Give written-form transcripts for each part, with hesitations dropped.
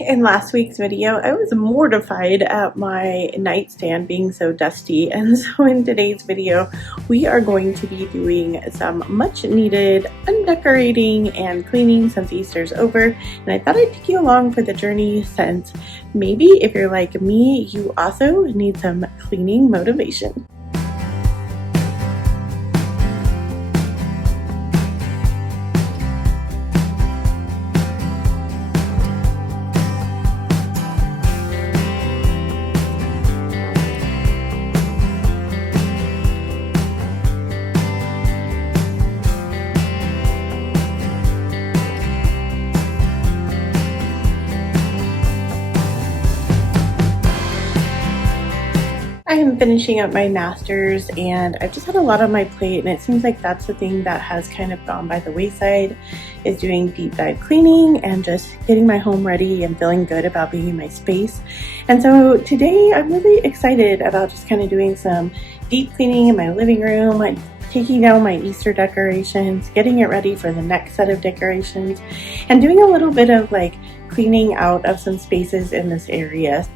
in last week's video, I was mortified at my nightstand being so dusty, and so in today's video, we are going to be doing some much needed undecorating and cleaning since Easter's over, and I thought I'd take you along for the journey since maybe if you're like me, you also need some cleaning motivation. I am finishing up my master's and I've just had a lot on my plate, and it seems like that's the thing that has kind of gone by the wayside, is doing deep dive cleaning and just getting my home ready and feeling good about being in my space. And so today I'm really excited about just kind of doing some deep cleaning in my living room, like taking down my Easter decorations, getting it ready for the next set of decorations, and doing a little bit of like cleaning out of some spaces in this area.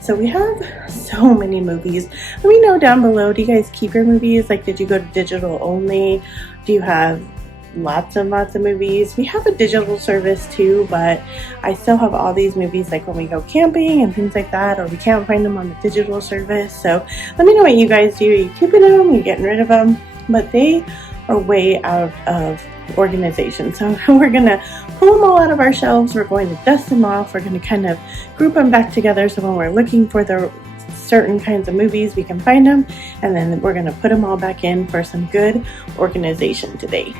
So we have so many movies. Let me know down below, do you guys keep your movies? Like, did you go to digital only? Do you have lots and lots of movies? We have a digital service too, but I still have all these movies like when we go camping and things like that, or we can't find them on the digital service. So let me know what you guys do. Are you keeping them? Are you getting rid of them? But they are way out of organization. So we're gonna pull them all out of our shelves. We're going to dust them off. We're going to kind of group them back together so when we're looking for the certain kinds of movies, we can find them, and then we're going to put them all back in for some good organization today.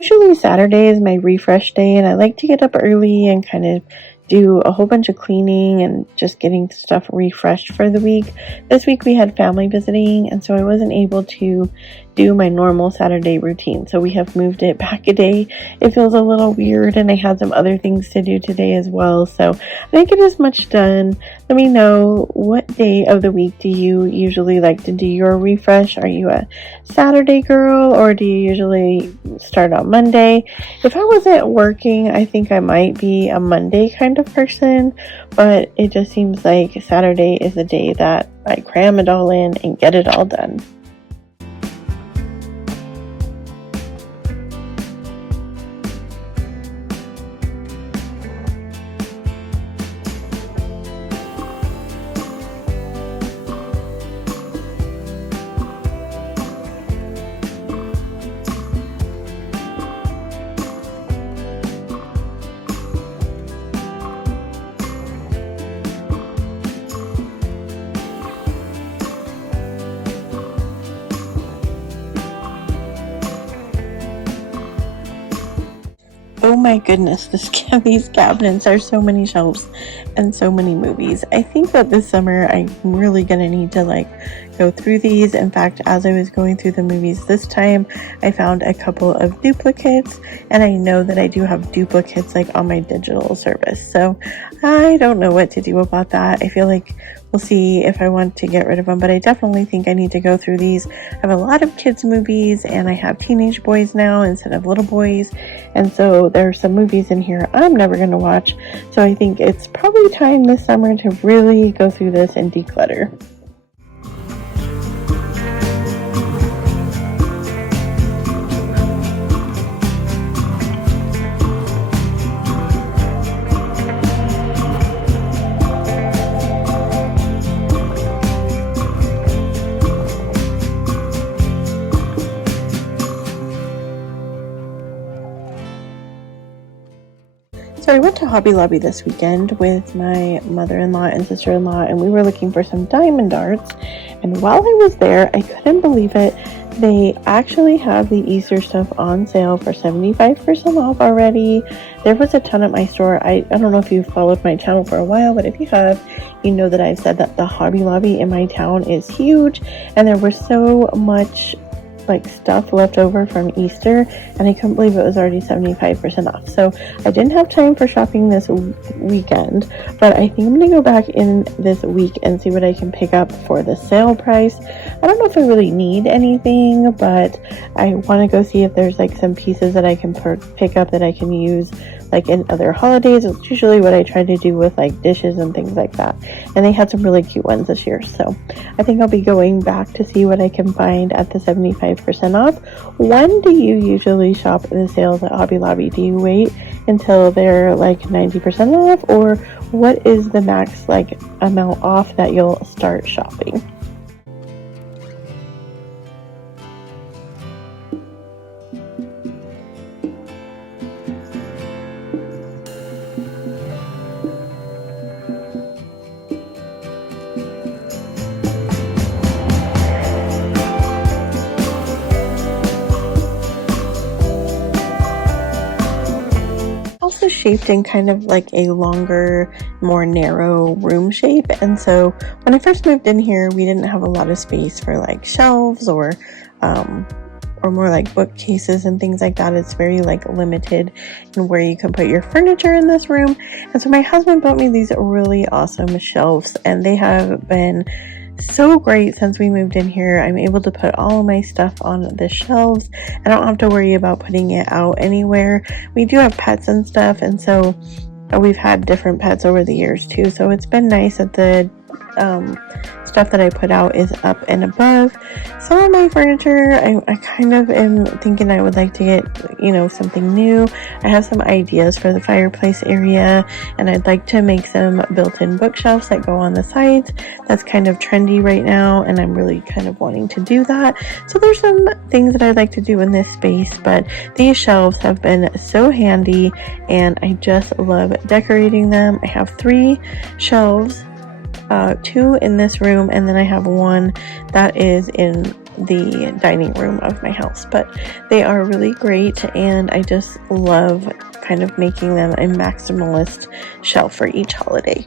Usually Saturday is my refresh day, and I like to get up early and kind of do a whole bunch of cleaning and just getting stuff refreshed for the week. This week we had family visiting, and so I wasn't able to do my normal Saturday routine. So we have moved it back a day. It feels a little weird, and I had some other things to do today as well. So I didn't get as much done. Let me know, what day of the week do you usually like to do your refresh? Are you a Saturday girl, or do you usually start on Monday? If I wasn't working, I think I might be a Monday kind of person, but it just seems like Saturday is the day that I cram it all in and get it all done. Oh my goodness, these cabinets are so many shelves and so many movies. I think that this summer I'm really gonna need to like go through these. In fact, as I was going through the movies this time, I found a couple of duplicates, and I know that I do have duplicates like on my digital service. So I don't know what to do about that. I feel like we'll see if I want to get rid of them, but I definitely think I need to go through these. I have a lot of kids movies, and I have teenage boys now instead of little boys, and so there are some movies in here I'm never going to watch. So I think it's probably time this summer to really go through this and declutter. So I went to Hobby Lobby this weekend with my mother-in-law and sister-in-law, and we were looking for some diamond darts. And while I was there, I couldn't believe it. They actually have the Easter stuff on sale for 75% off already. There was a ton at my store. I don't know if you've followed my channel for a while, but if you have, you know that I've said that the Hobby Lobby in my town is huge, and there was so much like stuff left over from Easter, and I couldn't believe it was already 75% off. So I didn't have time for shopping this weekend, but I think I'm gonna go back in this week and see what I can pick up for the sale price. I don't know if I really need anything, but I want to go see if there's like some pieces that I can pick up that I can use like in other holidays. It's usually what I try to do with like dishes and things like that, and they had some really cute ones this year, so I think I'll be going back to see what I can find at the 75% off. When do you usually shop the sales at Hobby Lobby? Do you wait until they're like 90% off, or what is the max like amount off that you'll start shopping? Also shaped in kind of like a longer, more narrow room shape, and so when I first moved in here, we didn't have a lot of space for like shelves or more like bookcases and things like that. It's very like limited in where you can put your furniture in this room, and so my husband bought me these really awesome shelves, and they have been so great since we moved in here. I'm able to put all of my stuff on the shelves. I don't have to worry about putting it out anywhere. We do have pets and stuff, and so we've had different pets over the years too, so it's been nice that the stuff that I put out is up and above. Some of my furniture, I kind of am thinking I would like to get, you know, something new. I have some ideas for the fireplace area, and I'd like to make some built-in bookshelves that go on the sides. That's kind of trendy right now, and I'm really kind of wanting to do that. So there's some things that I'd like to do in this space, but these shelves have been so handy, and I just love decorating them. I have 3 shelves, 2 in this room, and then I have 1 that is in the dining room of my house. But they are really great, and I just love kind of making them a maximalist shelf for each holiday.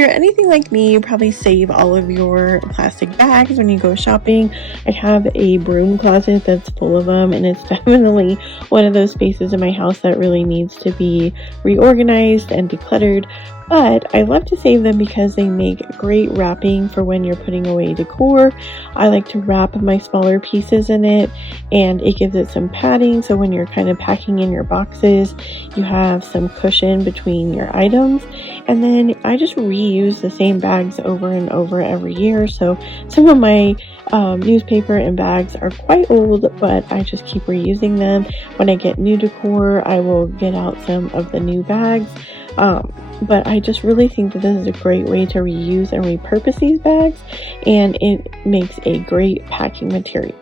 you're anything like me, you probably save all of your plastic bags when you go shopping. I have a broom closet that's full of them, and it's definitely one of those spaces in my house that really needs to be reorganized and decluttered. But I love to save them because they make great wrapping for when you're putting away decor. I like to wrap my smaller pieces in it, and it gives it some padding, so when you're kind of packing in your boxes, you have some cushion between your items. And then I just reuse the same bags over and over every year. So some of my newspaper and bags are quite old, but I just keep reusing them. When I get new decor, I will get out some of the new bags. But I just really think that this is a great way to reuse and repurpose these bags, and it makes a great packing material.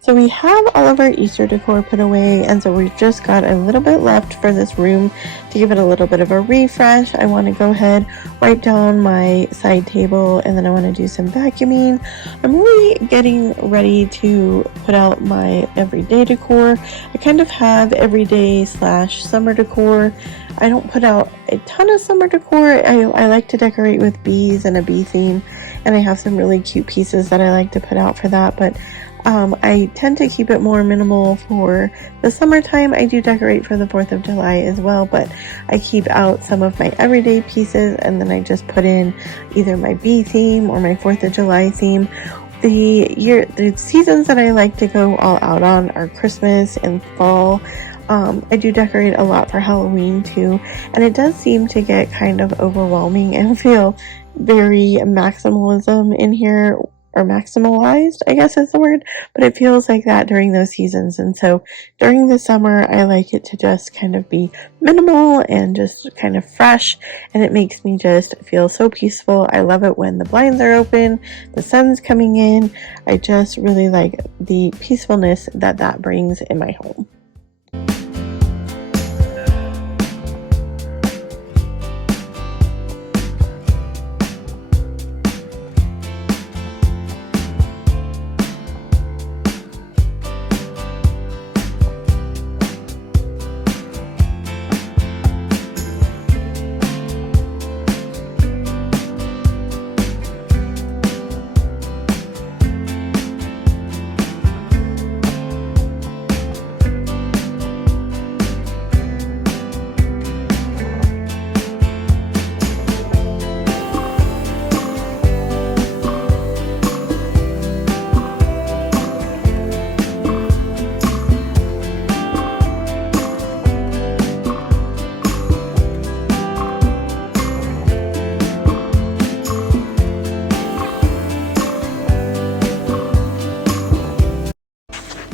So we have all of our Easter decor put away, and so we've just got a little bit left for this room to give it a little bit of a refresh. I want to go ahead, wipe down my side table, and then I want to do some vacuuming. I'm really getting ready to put out my everyday decor. I kind of have everyday / summer decor. I don't put out a ton of summer decor. I like to decorate with bees and a bee theme, and I have some really cute pieces that I like to put out for that, but I tend to keep it more minimal for the summertime. I do decorate for the 4th of July as well, but I keep out some of my everyday pieces, and then I just put in either my bee theme or my 4th of July theme. The seasons that I like to go all out on are Christmas and fall. I do decorate a lot for Halloween too, and it does seem to get kind of overwhelming and feel very maximalism in here, or maximalized, I guess is the word, but it feels like that during those seasons. And so during the summer, I like it to just kind of be minimal and just kind of fresh, and it makes me just feel so peaceful. I love it when the blinds are open, the sun's coming in. I just really like the peacefulness that that brings in my home.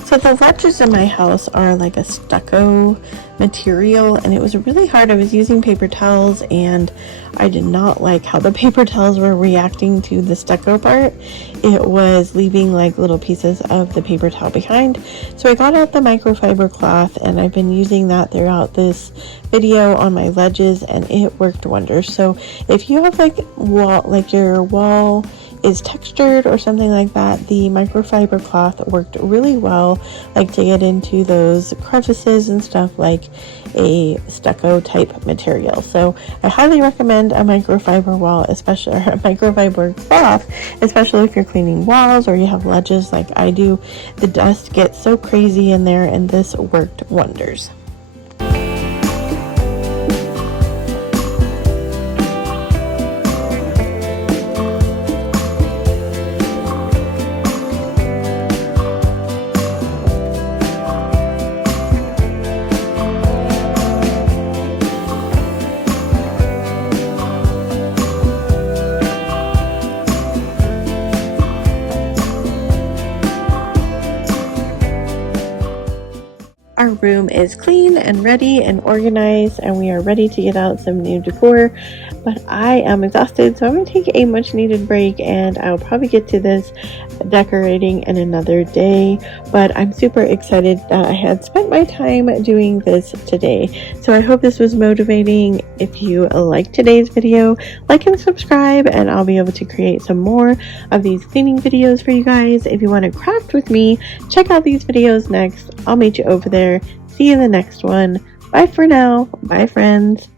So the ledges in my house are like a stucco material, and it was really hard. I was using paper towels, and I did not like how the paper towels were reacting to the stucco part. It was leaving like little pieces of the paper towel behind. So I got out the microfiber cloth, and I've been using that throughout this video on my ledges, and it worked wonders. So if you have your wall is textured or something like that, the microfiber cloth worked really well, like to get into those crevices and stuff like a stucco type material. So I highly recommend a microfiber wall, especially, or a microfiber cloth, especially if you're cleaning walls or you have ledges like I do. The dust gets so crazy in there, and this worked wonders. our room is clean and ready and organized, and we are ready to get out some new decor. But I am exhausted, so I'm going to take a much needed break, and I'll probably get to this decorating in another day. But I'm super excited that I had spent my time doing this today. So I hope this was motivating. If you liked today's video, like and subscribe, and I'll be able to create some more of these cleaning videos for you guys. If you want to craft with me, check out these videos next. I'll meet you over there. See you in the next one. Bye for now. Bye, friends.